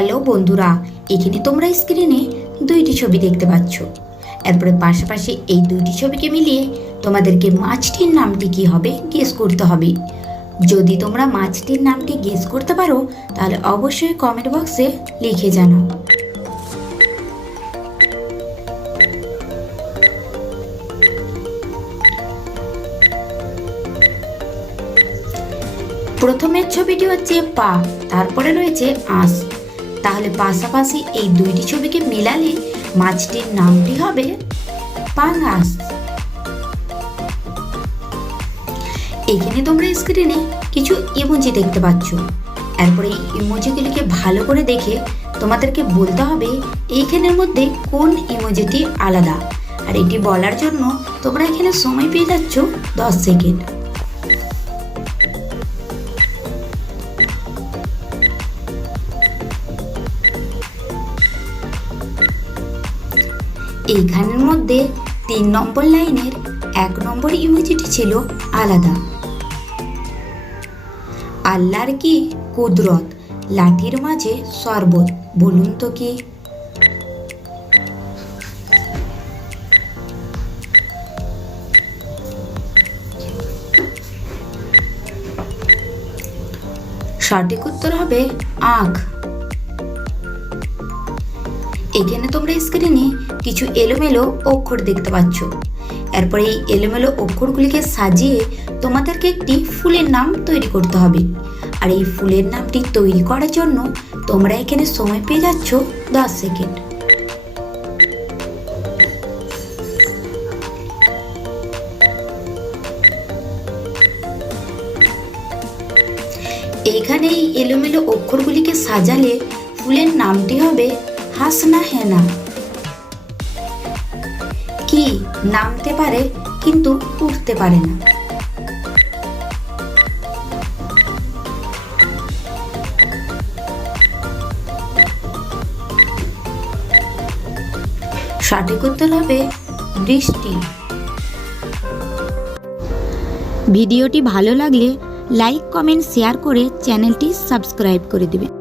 Hello বন্ধুরা, এখানে তোমরা স্ক্রিনে দুইটি ছবি দেখতে পাচ্ছ। এরপরে পাশাপাশি এই দুইটি ছবিকে মিলিয়ে তোমাদেরকে মাছটির নামটি কি হবে গেস করতে হবে। যদি তোমরা মাছটির নামটি গেস করতে পারো তাহলে অবশ্যই কমেন্ট বক্সে লিখে জানাও। প্রথমের ছবিটি হচ্ছে পা, তারপরে রয়েছে আঁশ। তাহলে পাশাপাশি এই দুইটি ছবিকে মেলালে মাছটির নামটি হবে পাঙাশ। এখানে তোমরা স্ক্রিনে কিছু ইমোজি দেখতে পাচ্ছ। এরপরে এই ইমোজিগুলিকে ভালো করে দেখে তোমাদেরকে বলতে হবে এইখানের মধ্যে কোন ইমোজিটি আলাদা। আর এটি বলার জন্য তোমরা এখানে সময় পেয়ে যাচ্ছ 10 সেকেন্ড। এইখানের মধ্যে 3 নম্বর লাইনের 1 নম্বর ইমোজিটি ছিল আলাদা। আল্লাহর কি কুদরত, লাঠির মাঝে শরবত, বলুন তো কি? সঠিক উত্তর হবে আঁখ। এখানে তোমরা স্ক্রিনে কিছু এলোমেলো অক্ষর দেখতে পাচ্ছ। এরপরে এই এলোমেলো অক্ষরগুলিকে সাজিয়ে তোমাদেরকে একটি ফুলের নাম তৈরি করতে হবে। আর এই ফুলের নামটি তৈরি করার জন্য তোমরা এখানে সময় পেয়ে যাচ্ছ 10 সেকেন্ড। এখানে এই এলোমেলো অক্ষরগুলিকে সাজালে ফুলের নামটি হবে হাসনা হেনা। কি নামতে পারে কিন্তু উঠতে পারে না? সঠিক উত্তর হবে বৃষ্টি। ভিডিওটি ভালো লাগলে লাইক, কমেন্ট, শেয়ার করে চ্যানেলটি সাবস্ক্রাইব করে দিবেন।